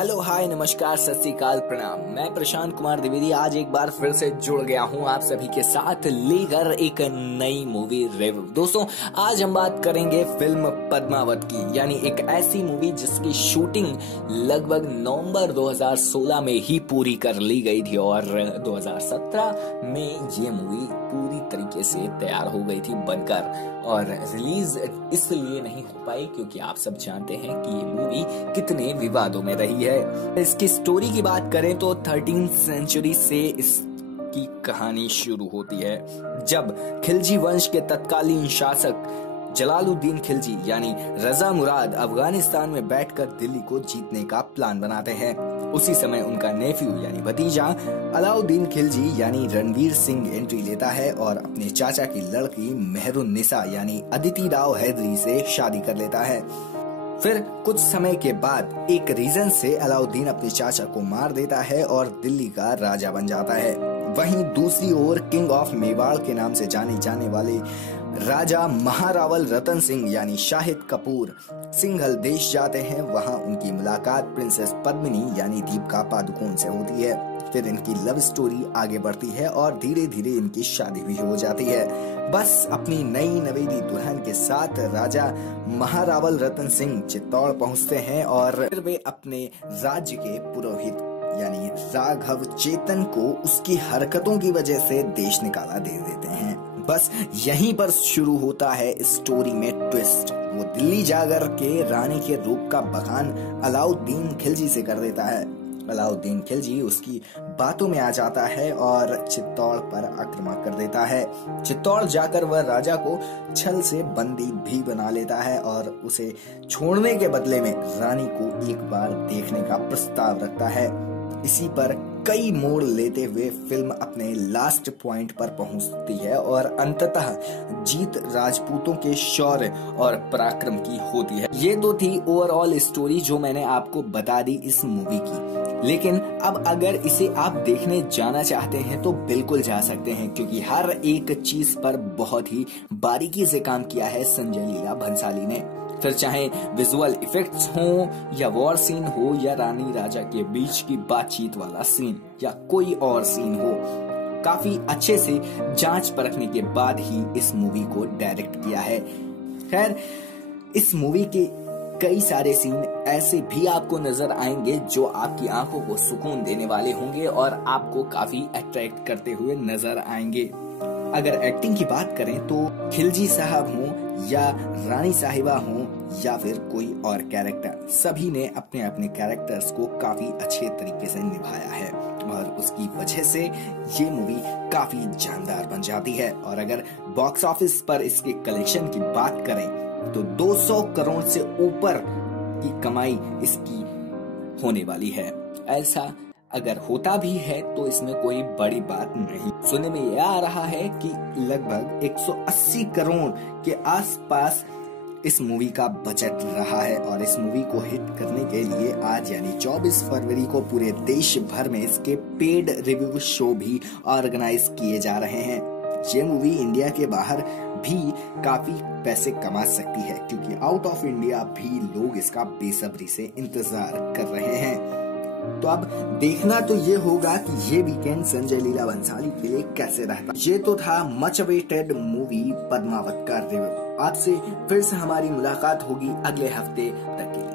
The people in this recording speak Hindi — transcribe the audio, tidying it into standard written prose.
हेलो हाय नमस्कार सत श्री अकाल प्रणाम। मैं प्रशांत कुमार द्विवेदी आज एक बार फिर से जुड़ गया हूं आप सभी के साथ लेकर एक नई मूवी रिव्यू। दोस्तों आज हम बात करेंगे फिल्म पद्मावत की, यानी एक ऐसी मूवी जिसकी शूटिंग लगभग नवंबर 2016 में ही पूरी कर ली गई थी और 2017 में ये मूवी पूरी तरीके से तैयार हो गई थी बनकर, और रिलीज इसलिए नहीं हो पाई क्योंकि आप सब जानते हैं कि ये मूवी कितने विवादों में रही है। इसकी स्टोरी की बात करें तो 13वीं सेंचुरी से इसकी कहानी शुरू होती है, जब खिलजी वंश के तत्कालीन शासक जलालुद्दीन खिलजी यानी रजा मुराद अफगानिस्तान में बैठकर दिल्ली को जीतने का प्लान बनाते हैं। उसी समय उनका नेफ्यू यानी भतीजा अलाउद्दीन खिलजी यानी रणवीर सिंह एंट्री लेता है और अपने चाचा की लड़की मेहरुन्निसा यानी अदिति राव हैदरी से शादी कर लेता है। फिर कुछ समय के बाद एक रीजन से अलाउद्दीन अपने चाचा को मार देता है और दिल्ली का राजा बन जाता है। वहीं दूसरी ओर किंग ऑफ मेवाड़ के नाम से जाने जाने वाले राजा महारावल रतन सिंह यानी शाहिद कपूर सिंघल देश जाते हैं। वहां उनकी मुलाकात प्रिंसेस पद्मिनी यानी दीपिका पादुकोण से होती है। फिर इनकी लव स्टोरी आगे बढ़ती है और धीरे धीरे इनकी शादी भी हो जाती है। बस अपनी नई नवेली दुल्हन के साथ राजा महारावल रतन सिंह चित्तौड़ पहुंचते हैं और फिर वे अपने राज्य के पुरोहित यानी राघव चेतन को उसकी हरकतों की वजह से देश निकाला दे देते हैं। बस यहीं पर शुरू होता है स्टोरी में ट्विस्ट। वो दिल्ली जाकर के रानी के रूप का बखान अलाउद्दीन खिलजी से कर देता है। अलाउद्दीन खिलजी उसकी बातों में आ जाता है और चित्तौड़ पर आक्रमण कर देता है। चित्तौड़ जाकर वह राजा को छल से बंदी भी बना लेता है और उसे छोड़ने के बदले में रानी को एक बार देखने का प्रस्ताव रखता है। इसी पर कई मोड़ लेते हुए फिल्म अपने लास्ट पॉइंट पर पहुंचती है और अंततः जीत राजपूतों के शौर्य और पराक्रम की होती है। ये तो थी ओवरऑल स्टोरी जो मैंने आपको बता दी इस मूवी की, लेकिन अब अगर इसे आप देखने जाना चाहते हैं तो बिल्कुल जा सकते हैं, क्योंकि हर एक चीज पर बहुत ही बारीकी से काम किया है संजय लीला भंसाली ने। फिर चाहे विजुअल इफेक्ट्स हो या वॉर सीन हो या रानी राजा के बीच की बातचीत वाला सीन या कोई और सीन हो, काफी अच्छे से जांच परखने के बाद ही इस मूवी को डायरेक्ट किया है। खैर इस मूवी के कई सारे सीन ऐसे भी आपको नजर आएंगे जो आपकी आंखों को सुकून देने वाले होंगे और आपको काफी अट्रैक्ट करते हुए नजर आएंगे। अगर एक्टिंग की बात करें तो खिलजी साहब हों या रानी साहिबा हों या फिर कोई और कैरेक्टर, सभी ने अपने अपने कैरेक्टर्स को काफी अच्छे तरीके से निभाया है और उसकी वजह से ये मूवी काफी जानदार बन जाती है। और अगर बॉक्स ऑफिस पर इसके कलेक्शन की बात करें तो 200 करोड़ से ऊपर की कमाई इसकी होने वाली है। ऐसा अगर होता भी है तो इसमें कोई बड़ी बात नहीं। सुनने में यह आ रहा है कि लगभग 180 करोड़ के आसपास इस मूवी का बजट रहा है और इस मूवी को हिट करने के लिए आज यानी 24 फरवरी को पूरे देश भर में इसके पेड रिव्यू शो भी ऑर्गेनाइज किए जा रहे हैं। ये मूवी इंडिया के बाहर भी काफी पैसे कमा सकती है, क्योंकि आउट ऑफ इंडिया भी लोग इसका बेसब्री से इंतजार कर रहे हैं। तो अब देखना तो ये होगा कि ये वीकेंड संजय लीला भंसाली के लिए कैसे रहता। ये तो था मच अवेटेड मूवी पद्मावत का रिव्यू। आपसे फिर से हमारी मुलाकात होगी अगले हफ्ते तक के लिए।